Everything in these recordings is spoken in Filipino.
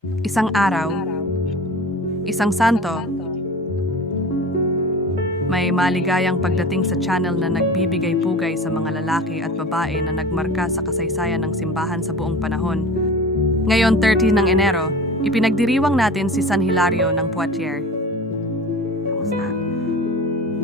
Isang araw, isang santo, may maligayang pagdating sa channel na nagbibigay pugay sa mga lalaki at babae na nagmarka sa kasaysayan ng simbahan sa buong panahon. Ngayon 30 ng Enero, ipinagdiriwang natin si San Hilario ng Poitiers.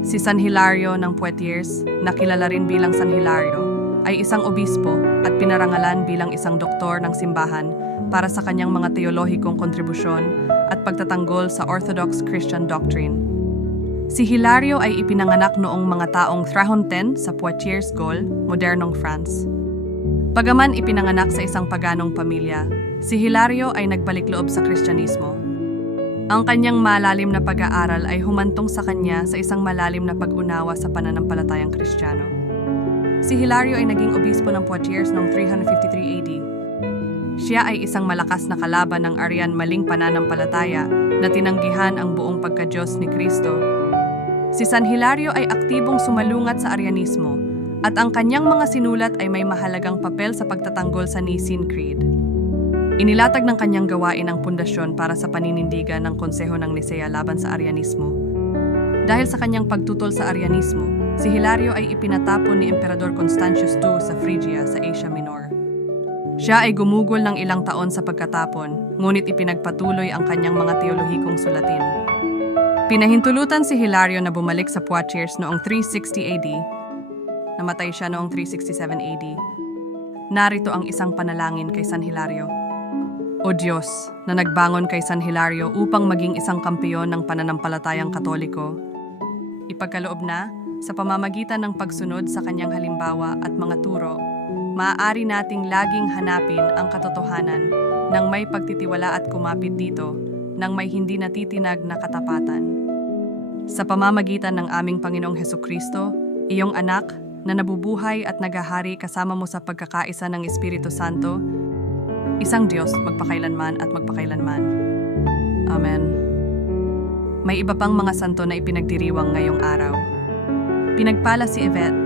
Si San Hilario ng Poitiers, na kilala rin bilang San Hilario, ay isang obispo at pinarangalan bilang isang doktor ng simbahan para sa kanyang mga teolohikong kontribusyon at pagtatanggol sa Orthodox Christian doctrine. Si Hilario ay ipinanganak noong mga taong 310 sa Poitiers Gaul, modernong France. Pagaman ipinanganak sa isang paganong pamilya, si Hilario ay nagbalik loob sa Kristyanismo. Ang kanyang malalim na pag-aaral ay humantong sa kanya sa isang malalim na pag-unawa sa pananampalatayang Kristiyano. Si Hilario ay naging obispo ng Poitiers noong 353 AD. Siya ay isang malakas na kalaban ng Arian maling pananampalataya na tinanggihan ang buong pagkadyos ni Kristo. Si San Hilario ay aktibong sumalungat sa Arianismo at ang kanyang mga sinulat ay may mahalagang papel sa pagtatanggol sa Nicene Creed. Inilatag ng kanyang gawain ang pundasyon para sa paninindigan ng Konseho ng Nicea laban sa Arianismo. Dahil sa kanyang pagtutol sa Arianismo, si Hilario ay ipinatapon ni Emperador Constantius II sa Phrygia sa Asia Minor. Siya ay gumugol ng ilang taon sa pagkatapon, ngunit ipinagpatuloy ang kanyang mga teolohikong sulatin. Pinahintulutan si Hilario na bumalik sa Poitiers noong 360 AD. Namatay siya noong 367 AD. Narito ang isang panalangin kay San Hilario. O Diyos, na nagbangon kay San Hilario upang maging isang kampiyon ng pananampalatayang katoliko, ipagkaloob na, sa pamamagitan ng pagsunod sa kanyang halimbawa at mga turo, maaari nating laging hanapin ang katotohanan nang may pagtitiwala at kumapit dito nang may hindi natitinag na katapatan. Sa pamamagitan ng aming Panginoong Heso Kristo, iyong anak na nabubuhay at nagahari kasama mo sa pagkakaisa ng Espiritu Santo, isang Diyos magpakailanman at magpakailanman. Amen. May iba pang mga santo na ipinagdiriwang ngayong araw. Pinagpala si Yvette.